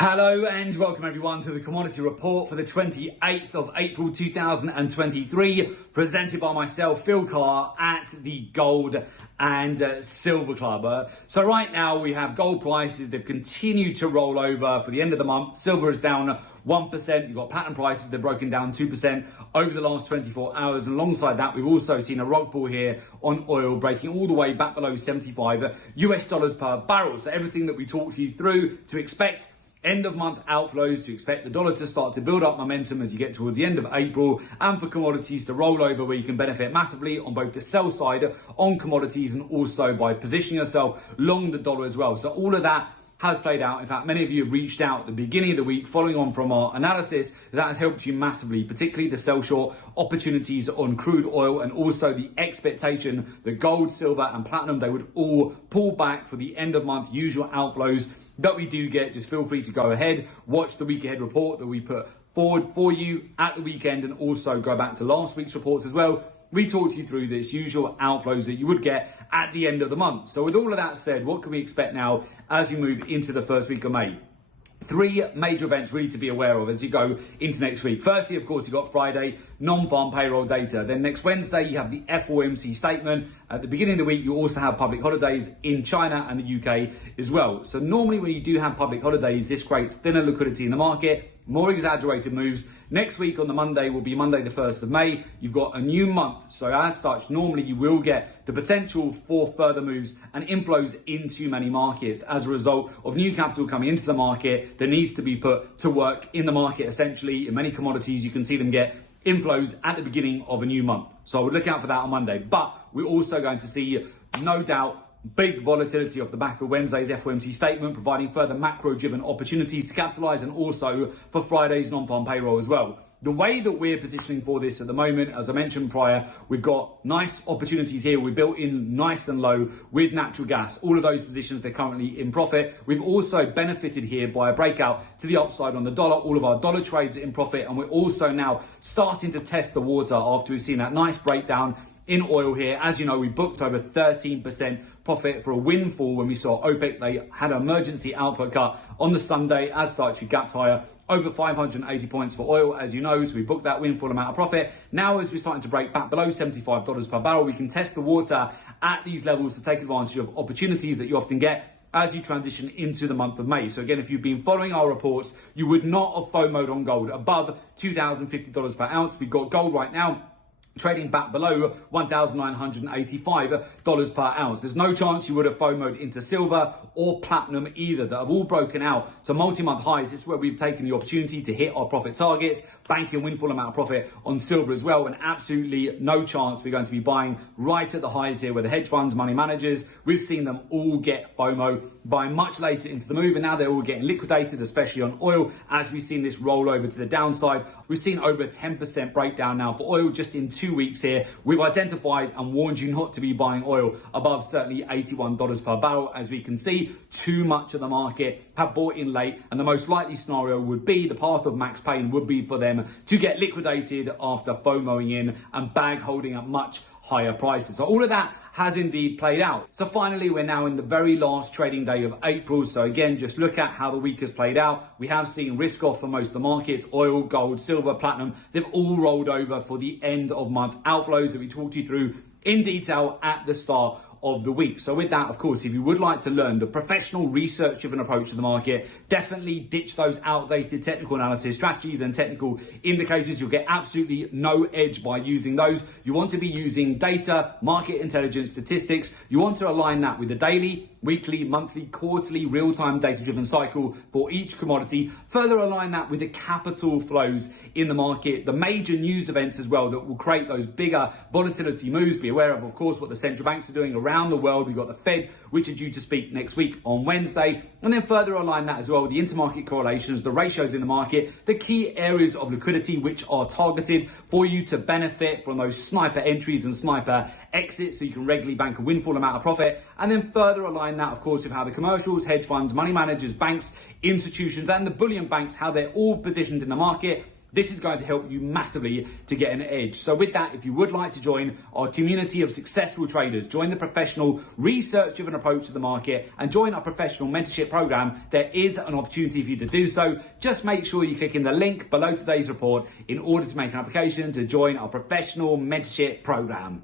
Hello and welcome everyone to the Commodity Report for the 28th of April 2023, presented by myself, Phil Carr, at the Gold and Silver Club. So right now we have gold prices, they've continued to roll over for the end of the month. Silver is down 1%, you've got platinum prices, they've broken down 2% over the last 24 hours. And alongside that, we've also seen a rock fall here on oil, breaking all the way back below 75 US dollars per barrel. So everything that we talked you through to expect end of month outflows, to expect the dollar to start to build up momentum as you get towards the end of April, and for commodities to roll over where you can benefit massively on both the sell side on commodities and also by positioning yourself long the dollar as well. So all of that has played out. In fact, many of you have reached out at the beginning of the week following on from our analysis. That has helped you massively, particularly the sell short opportunities on crude oil and also the expectation that gold, silver and platinum, they would all pull back for the end of month usual outflows that we do get. Just feel free to go ahead, watch the week ahead report that we put forward for you at the weekend, and also go back to last week's reports as well. We talked you through this usual outflows that you would get at the end of the month. So with all of that said, what can we expect now as you move into the first week of May? Three major events really to be aware of as you go into next week. Firstly, of course, you've got Friday, non-farm payroll data. Then next Wednesday, you have the FOMC statement. At the beginning of the week, you also have public holidays in China and the UK as well. So normally when you do have public holidays, this creates thinner liquidity in the market, more exaggerated moves. Next week on the Monday will be Monday the 1st of May. You've got a new month. So as such, normally you will get the potential for further moves and inflows into many markets as a result of new capital coming into the market that needs to be put to work in the market. Essentially, in many commodities, you can see them get inflows at the beginning of a new month. So I would look out for that on Monday. But we're also going to see, no doubt, big volatility off the back of Wednesday's FOMC statement, providing further macro-driven opportunities to capitalise, and also for Friday's non-farm payroll as well. The way that we're positioning for this at the moment, as I mentioned prior, we've got nice opportunities here. We're built in nice and low with natural gas. All of those positions, they're currently in profit. We've also benefited here by a breakout to the upside on the dollar. All of our dollar trades are in profit, and we're also now starting to test the water after we've seen that nice breakdown in oil here. As you know, we booked over 13% profit for a windfall when we saw OPEC. They had an emergency output cut on the Sunday. As such, we gapped higher over 580 points for oil, as you know, so we booked that windfall amount of profit. Now, as we're starting to break back below $75 per barrel, we can test the water at these levels to take advantage of opportunities that you often get as you transition into the month of May. So again, if you've been following our reports, you would not have FOMO'd on gold above $2,050 per ounce. We've got gold right now trading back below $1,985 per ounce. There's no chance you would have FOMO'd into silver or platinum either, that have all broken out to multi-month highs. This is where we've taken the opportunity to hit our profit targets, banking a windfall amount of profit on silver as well, and absolutely no chance we're going to be buying right at the highs here where the hedge funds, money managers, we've seen them all get FOMO by much later into the move, and now they're all getting liquidated, especially on oil, as we've seen this roll over to the downside. We've seen over a 10% breakdown now for oil just in 2 weeks here. We've identified and warned you not to be buying oil above certainly $81 per barrel. As we can see, too much of the market have bought in late, and the most likely scenario would be, the path of max pain would be for them to get liquidated after FOMOing in and bag holding at much higher prices. So all of that has indeed played out. So finally, we're now in the very last trading day of April. So again, just look at how the week has played out. We have seen risk off for most of the markets. Oil, gold, silver, platinum, they've all rolled over for the end of month outflows that we talked you through in detail at the start of the week. So with that, of course, if you would like to learn the professional research-driven approach to the market, definitely ditch those outdated technical analysis strategies and technical indicators. You'll get absolutely no edge by using those. You want to be using data, market intelligence, statistics. You want to align that with the daily, weekly, monthly, quarterly, real-time data-driven cycle for each commodity. Further align that with the capital flows in the market, the major news events as well that will create those bigger volatility moves. Be aware of course, what the central banks are doing around the world. We've got the Fed, which is due to speak next week on Wednesday, and then further align that as well with the intermarket correlations, the ratios in the market, the key areas of liquidity which are targeted for you to benefit from those sniper entries and sniper exits so you can regularly bank a windfall amount of profit, and then further align that, of course, with how the commercials, hedge funds, money managers, banks, institutions, and the bullion banks, how they're all positioned in the market This is going to help you massively to get an edge. So with that, if you would like to join our community of successful traders, join the professional research-driven approach to the market, and join our professional mentorship program, there is an opportunity for you to do so. Just make sure you click in the link below today's report in order to make an application to join our professional mentorship program.